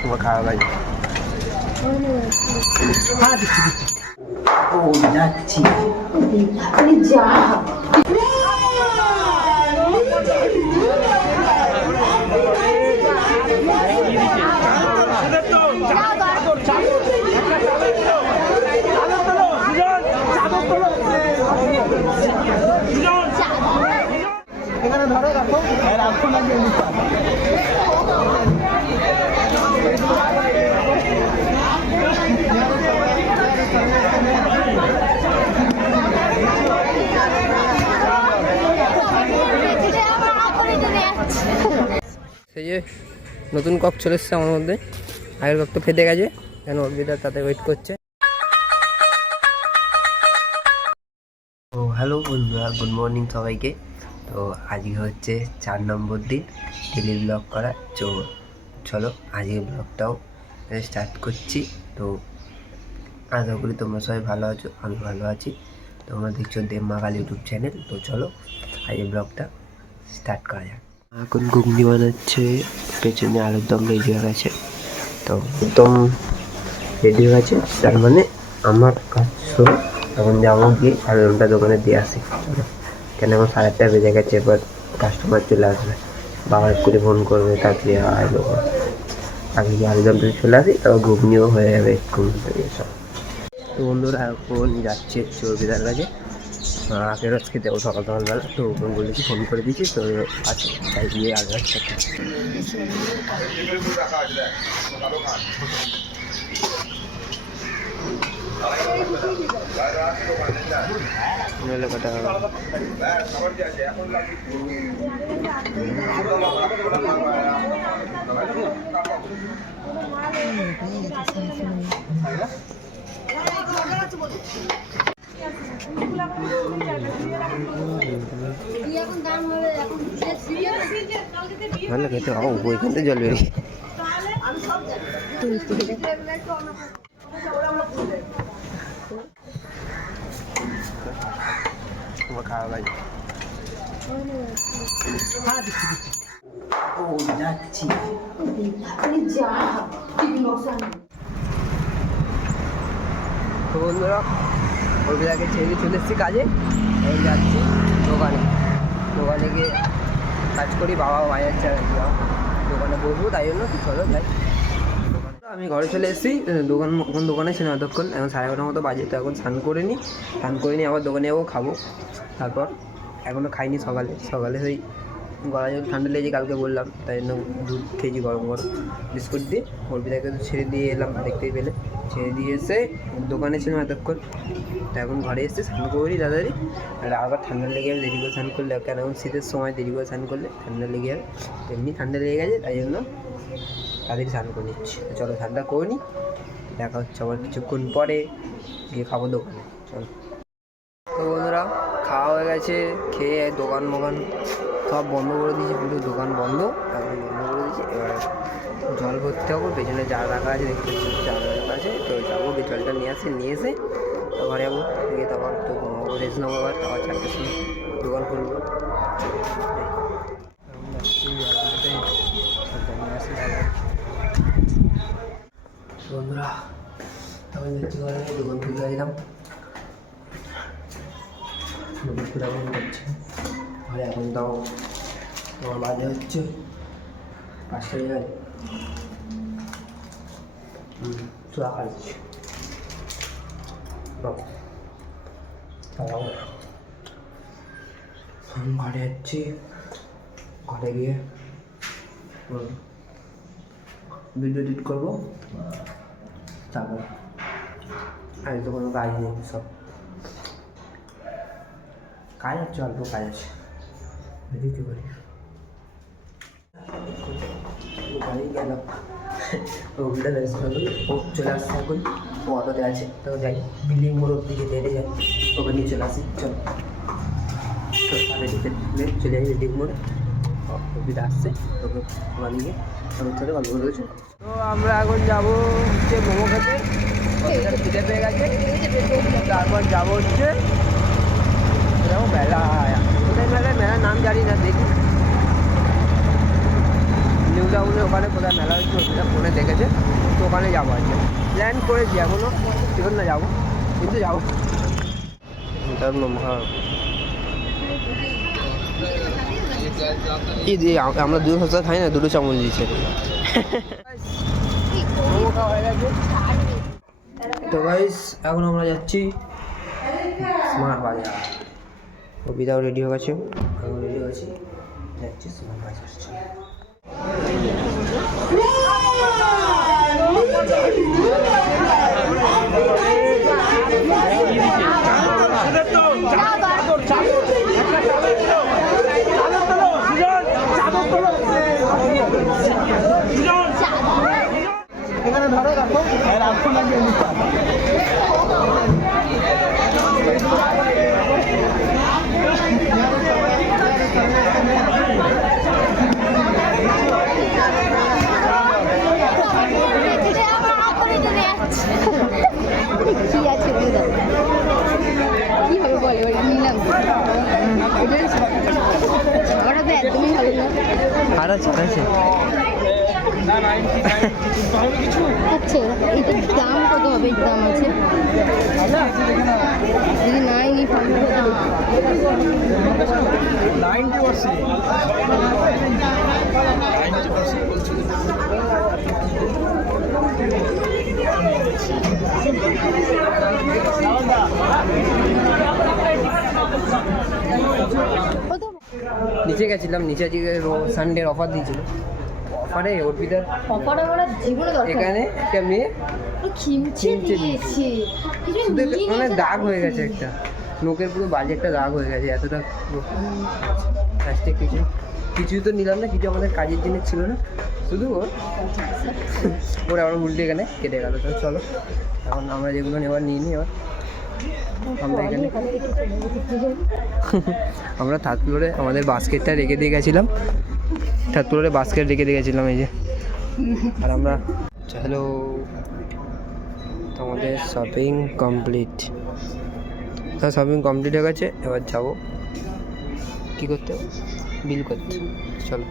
তোমার খাওয়া ভাই ও যাচ্ছি যা এখানে ধরে রাখো রাখো না সেই যে নতুন কক চলে এসছে আমার মধ্যে, আগের কক তো ফেটে গেছে, কেন অর্বিতা তাতে ওয়েট করছে। তো হ্যালো বন্ধুরা, গুড মর্নিং সবাইকে। তো আজকে হচ্ছে 4 নম্বর দিন ডেলি ব্লগ করা। তো চলো আজকে ব্লগটাও স্টার্ট করছি। তো আশা করি তোমরা সবাই ভালো আছো, আমি ভালো আছি। তোমরা দেখছো দেবমাকাল ইউটিউব চ্যানেল। তো চলো আজকে ব্লগটা স্টার্ট করা যাক। এখন ঘুগনি বানাচ্ছে, পেছনে আলুর দম রেডি হয়ে গেছে। তো একদম রেডি হয়ে গেছে, তার মানে আমার কাজ শুরু। এখন যাবো গিয়ে আলুদমটা দোকানে দিয়ে আসি। কেন এখন 8:30 বেজে গেছে, এবার কাস্টমার চলে আসবে, বাবা করে ফোন করবে, তাড়াতাড়ি আলো আগে গিয়ে আলুদমটা চলে আসি, তারপর ঘুগনিও হয়ে যাবে এক্ষুনি সব। তো বন্ধুরা এখন যাচ্ছে চর্বিদার কাছে, ফেরত খেতে ও সকাল সকালবেলা। তো ওখানে বলেছি, ফোন করে দিয়েছি, তো আছে তাই গিয়ে আগে ভালো খেতে হও, ওইখান থেকে জল বেরিয়ে তোমার খাওয়া ভাই ও যাচ্ছি যা তো বন্ধুরা অর্বিতাকে ছেড়ে চলে এসেছি কাজে। এখন যাচ্ছি দোকানে গিয়ে কাজ করি, বাবা বাজার ছাড়া দোকানে বসবো, তাই জন্য কি চলো যাই। আমি ঘরে চলে এসেছি, দোকানে ছিলাম এতক্ষণ, এখন 11:30 মতো বাজে। তো এখন স্নান করে নিই, আবার দোকানে যাবো, খাবো। তারপর এখনও খাইনি, সকালে ওই গলা যখন ঠান্ডা লেগেছে কালকে বললাম, তাই জন্য দুধ খেয়েছি গরম বিস্কুট দিয়ে। অর্পিতাকে তো ছেড়ে দিয়ে এলাম, দেখতেই পেলে, ছেড়ে দিয়ে এসে দোকানে ছিলাম এতক্ষণ। তো এখন ঘরে এসে স্নান করি তাড়াতাড়ি, আর আবার ঠান্ডা লেগে যাবে দেরি করে স্নান করলে, কেন এখন শীতের সময় দেরি করে স্নান করলে ঠান্ডা লেগে যাবে। এমনি ঠান্ডা লেগে গেছে, তাই জন্য তাড়াতাড়ি স্নান করে নিচ্ছি। চলো ঠান্ডা করে নিই, দেখা হচ্ছে আবার কিছুক্ষণ পরে, গিয়ে খাবো দোকানে। চলো। তো বন্ধুরা খাওয়া হয়ে গেছে, খেয়ে দোকান সব বন্ধ করে দিয়েছি, পুরো দোকান বন্ধ, এখন বন্ধ করে দিয়েছি। এবার জল ভরতে হবে, পেছনে জার রাখা আছে, দেখতে জার রাখা আছে। তো যাবো, জলটা নিয়ে এসে তো ঘরে যাবো, গিয়ে তারপর তো ঘুমাবো, রেস্ট নেবো, আবার 4টার সময় দোকান খুলবো। বন্ধুরা তখন যাচ্ছি ঘরে, দোকান খুলে দিলাম, দোকান খুলে এখন যাচ্ছি ঘরে। এখন তাও তোমার বাজে হচ্ছে 5টা বেজে গেছে। চুলা খাচ্ছি, ঘরে যাচ্ছি, ঘরে গিয়ে ভিডিও এডিট করবো। তারপর আজ তো কোনো কাজ নেই, সব কাজ হচ্ছে, অল্প কাজ আছে, দিতে পারি। ঘরেই গেল, ওগুলো রেস্ট করবো, ও চলে আসছে এখন, ও অটোতে আছে। তো যাই, বিল্ডিং মোড়ের দিকে হেঁটে যাই, ওকে নিয়ে চলে আসি। চলো চলে যাই বিল্ডিং মোড়ে, অসুবিধা আসছে, তোকে ওখানে গিয়ে সবার সাথে গল্প করেছি। তো আমরা এখন যাবো হচ্ছে মোমো খেতে, খিদে পেয়ে গেছে। তারপর যাবো হচ্ছে মেলা, কোথায় মেলার নাম জানি না, দেখি নিউ টাউনে ওখানে কোথায় মেলা হচ্ছে ওটা ফোনে দেখেছে, তো ওখানে যাবো আজকে প্ল্যান করেছি, এখনও ঠিক না যাবো, কিন্তু যাবো। এই দিয়ে আমরা দুটো সপ্তাহ খাই না, দুটো চামচ দিয়েছে। তো গাইস এখন আমরা যাচ্ছি স্মার্ট বাজার। কবিতাও রেডি হয়ে গেছে, আমিও রেডি হয়ে গেছি, যাচ্ছি স্মার্ট বাজার। এখানে ধরো রাখো, রাখো না যে কি হবে বলে ওই নিলাম ওটা তো একদমই ভালো না। আর আছে আচ্ছা এটার দাম কত হবে? দাম আছে যদি নাই নি নিচে গেছিলাম, নিচে আজকে সানডের অফার দিয়েছিল, অফারে অর্পিতার অফার আমরা জীবনে দরকার এখানে একটা মেয়ে খিমচে দিয়েছে শুধু মানে দাগ হয়ে গেছে, একটা নোকের পুরো বাজে একটা দাগ হয়ে গেছে, এতটা লাস্টে কিছুই তো নিলাম না, কিছু আমাদের কাজের জিনিস ছিল না, শুধু ওর আবার উল্টে এখানে কেটে গেল। তো চলো এখন আমরা যেগুলো নেওয়ার নিয়ে নিই। এবার আমরা এখানে আমরা থার্ড ফ্লোরে আমাদের বাস্কেটটা রেখে দিয়ে গেছিলাম, থার্ড ফ্লোরে বাস্কেট রেখে দিয়ে গেছিলাম এই যে। আর আমরা চলো আমাদের শপিং কমপ্লিট, শপিং কমপ্লিট হয়ে গেছে, এবার যাবো কী করতে, বিল করতে। চলো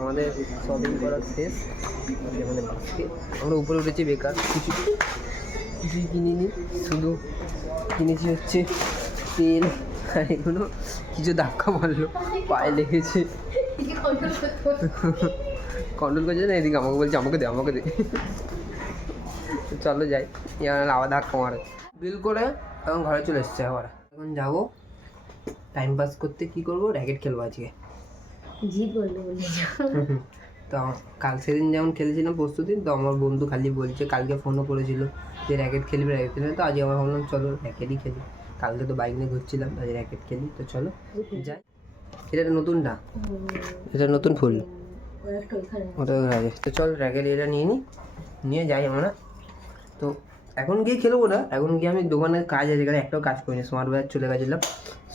আমাদের শপিং করা শেষ, আমাদের বাস্কেট আমরা উপরে উঠেছি বেকার, কিছুই কিনিনি, শুধু কিনেছি হচ্ছে তেল আর এগুলো, কিছু ধাক্কা মারলো পায়ে লেগেছে, কন্ট্রোল করছে না, এদিকে আমাকে বলছে আমাকে দে আমাকে দে। চলো যাই, আবার ধাক্কা মারে। বিল করে এখন ঘরে চলে এসছে, আবার এখন যাবো টাইম পাস করতে। কী করবো, র্যাকেট খেলবো আজকে। তো কাল সেদিন যেমন খেলেছিলাম প্রস্তুতি, তো আমার বন্ধু খালি বলছে, কালকে ফোনও করেছিল যে র্যাকেট খেলবে র্যাকেট খেলবে, তো আজকে আমার ভাবলাম চলো র্যাকেটই খেলি, কালকে তো বাইক নিয়ে ঘুরছিলাম, আজ র্যাকেট খেলি। তো চলো যাই। এটা নতুনটা, এটা নতুন ফুল ওটা আছে। তো চল র্যাকেট এটা নিয়ে নিই, নিয়ে যাই আমরা। তো এখন গিয়ে খেলবো না, এখন গিয়ে আমি দোকানের কাজ আছে, এখানে একটাও কাজ করিনি, স্মার্ট বাজার চলে গেছিলাম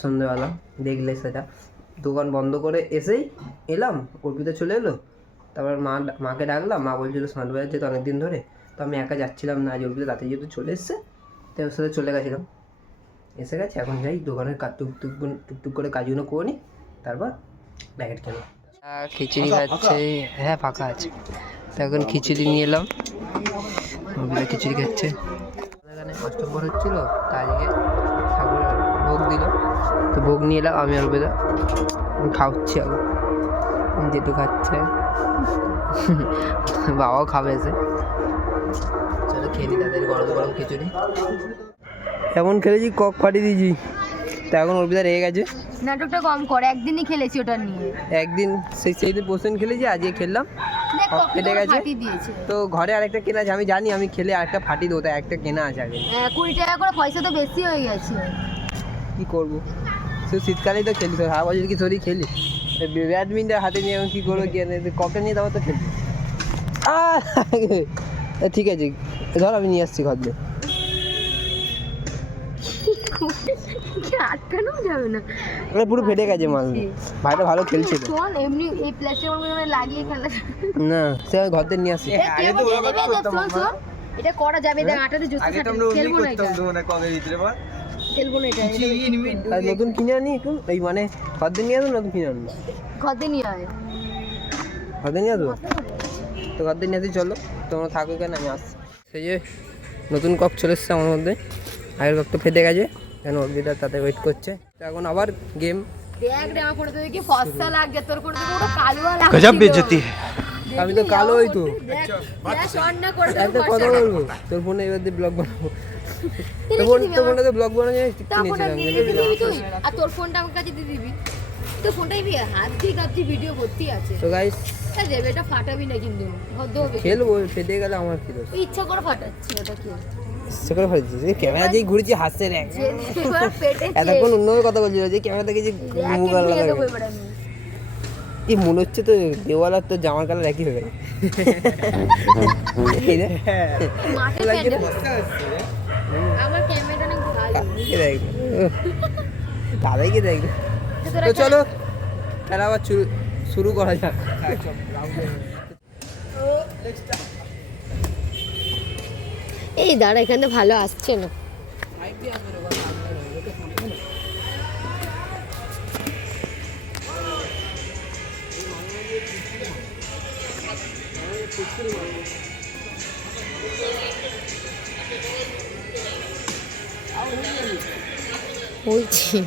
সন্ধ্যেবেলা, দেখলে সেটা দোকান বন্ধ করে এসেই এলাম, অর্পিতা চলে এলো, তারপর মাকে ডাকলাম, মা বলছিল স্মার্ট বাজার যেতে অনেকদিন ধরে, তো আমি একা যাচ্ছিলাম না, আজ অর্পিতা রাতে যেহেতু চলে এসছে, তো ওর সাথে চলে গেছিলাম, এসে গেছে। এখন যাই দোকানের কাজ টুকটুক করে কাজগুলো করে নিই, তারপর র্যাকেট খেলো। খিচুড়ি খাচ্ছে, হ্যাঁ ফাঁকা আছে, তো এখন খিচুড়ি নিয়ে এলাম, খিচুড়ি খাচ্ছে। এখানে অষ্টপ্রহর হচ্ছিলো, তা আজকে ঠাকুরের ভোগ দিল, তো ভোগ নিয়ে এলাম, আমি অর্পিতা খাওয়াচ্ছি, আগে যেটু খাচ্ছে, বাবাও খাবে এসে। চলো খেয়ে নিই তাদের গরম গরম খিচুড়ি। এমন খেলেছি কক ফাটিয়ে দিয়েছি, তা এখন অর্পিতা রেগে গেছে। নাটকটা কম কর, একদিনই খেলেছি ওটা নিয়ে, একদিন সেইদিন পোষণ খেলেছি, আজকে খেললাম কেটে গেছে। তো ঘরে আরেকটা কেনা আছে, আমি জানি আমি খেলে আরেকটা ফাটি দেবো, তাই একটা কেনা আছে আগে। 20 টাকা করে, পয়সা তো বেশি হয়ে গেছে, কি করবো, শুধু শীতকালেই তো খেলি, তো সারা বছর কি শরীর খেলি, ব্যাডমিন্টন হাতে নিয়ে এখন কী করবো, ককে নিয়ে তারপর তো খেলি। ঠিক আছে ধর, আমি নিয়ে আসছি ঘর দিয়ে। আটকানো যাবে না, পুরো ফেটে গেছে মাল, ভাইটা ভালো খেলছিল। এমনি এই প্লাস্টিক লাগিয়ে খেলা না, সে ঘর দিয়ে নিয়ে আসছি। এটা করা যাবে, দেখ আটাতে জোস খেলবো না, এটা খেলবো না, এটা নতুন কিনে আনি একটু, এই মানে ঘর দিয়ে নিয়ে আসো, নতুন কিনে আনো, ঘর দিয়ে নিয়ে আয়, ঘরে নিয়ে আসবো তো, ঘর দিয়ে নিয়ে আসি, চলো তোমরা থাকো কেন, আমি আসছি। সেই যে নতুন কক চলে এসছে আমার মধ্যে, আগের কক তো ফেটে গেছে, কেন অর্বিটা তাতে ওয়েট করছে। তো এখন আবার গেম। আমি তো কালো হই তো, একটা কথা বলবো, তোর ফোনে এবার দিয়ে ব্লগ বানাবো, তোর ফোনে তো ব্লগ বানানো যায়, আর তোর ফোনটা আমার কাছে দিয়ে দিবি, তোর ফোনটাই হাত দিয়ে কাটছি, ভিডিও ভর্তি আছে। তো গাইস দেবে, এটা ফাটাবি না কিন্তু, ভদ্র হবে। খেলবো, ফেটে গেলে আমার কি দোষ? ইচ্ছা করে ফাটাচ্ছি, ওটা কি ইচ্ছা করে ফাটাচ্ছিস? ক্যামেরা দিয়ে ঘুরেছি, হাসছে রে এতক্ষণ অন্যভাবে কথা বলছিল, যে ক্যামেরা থেকে যে মুখ আলাদা লাগে। এই মনে হচ্ছে তো দেওয়াল আর তোর জামার কালার একই হয়ে গেল। আমার ক্যামেরাটা অনেক ভালো। দাদাইকে দেখ। তো চলো খেলা আবার শুরু করা যাক। এই দাঁড়া, এখানে ভালো আসছে না। বলছি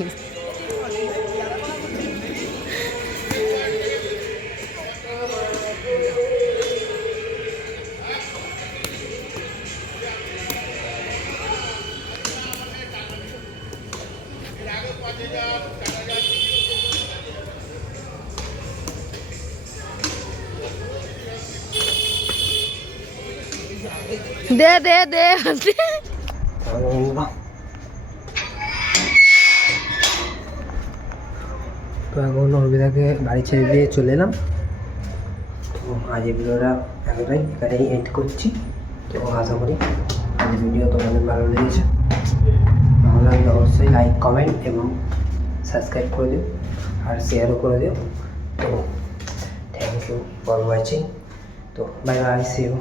দে দে দে তো এখন অর্বিতাকে বাড়ি ছেড়ে দিয়ে চলে এলাম। তো আজ এই ভিডিওটা এখানেই এন্ড করছি। তো আশা করি আজ ভিডিও তোমাদের ভালো লেগেছে, ভালো লাগলে অবশ্যই লাইক, কমেন্ট এবং সাবস্ক্রাইব করে দিও, আর শেয়ারও করে দিও। তো থ্যাংক ইউ ফর ওয়াচিং। তো বাই বাই, সি ইউ।